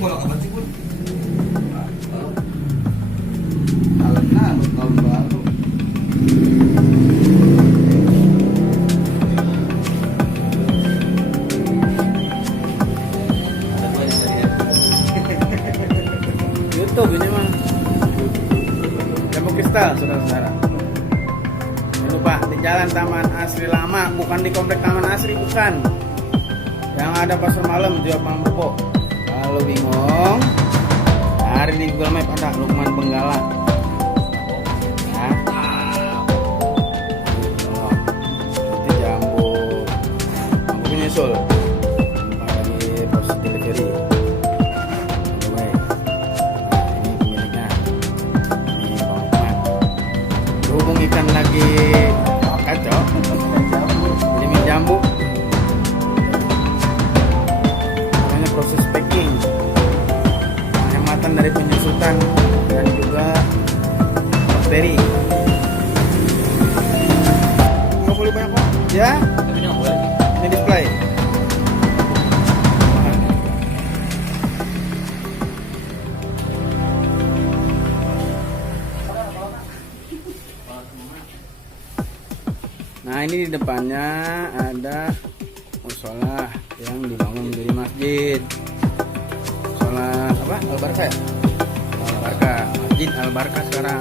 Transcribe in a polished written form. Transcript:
bolak apa sih pun? Alam na, tahun baru. YouTube ini mah. Jamu kristal, saudara-saudara. Jangan lupa di Jalan Taman Asri Lama, bukan di Komplek Taman Asri, bukan. Yang ada pasar malam jual pangbopo. Kalau bingung, cari di Google Map ada Lukman Benggala. Nah, nanti jambu nyusul. Lagi pos delivery. Anyway, nah ini pemiliknya. Ini Bang Lukman. Berhubung ikan lagi kacau, ini jambu. Proses packing, penghematan dari penyusutan dan juga bakteri. Nggak boleh banyak pak, ya? Ini display. Nah ini di depannya ada musola yang dibangun menjadi masjid. Musola apa? Al Barka ya? Al Barka, Masjid Al Barka sekarang.